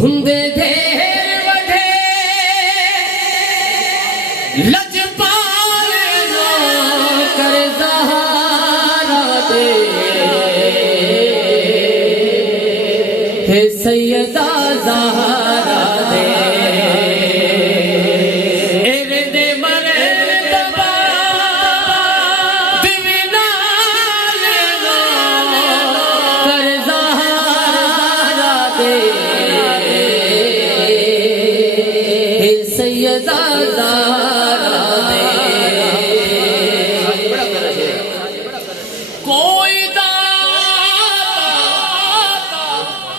हुंदे देर वधे लजपाल नो कर ज़हारा दे हे सैयदा ज़हरा दे एरे मरतबा दिविनाल नो कर ज़हरा दे हे सैयदा ज़हरा दे कोई दाता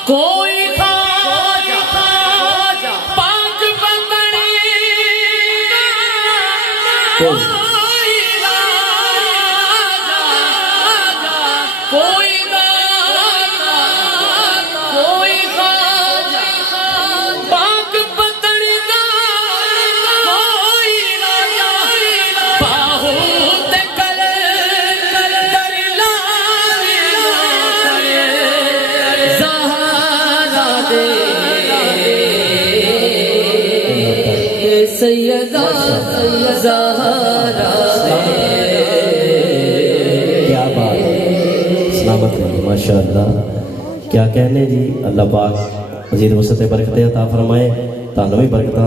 कोई खाजा पाक बंदनी कोई राजा कोई दाता कोई खाजा पाक बंदनी कोई राजा बाहू ते कल दरिला ज़हरा दे सैयदा ज़हरा क्या बात है, सलामत रहिए माशाअल्लाह। क्या कहने जी, अल्लाह पाक मज़ीद वसअत बरकत अता फरमाए, तानू भी बरकत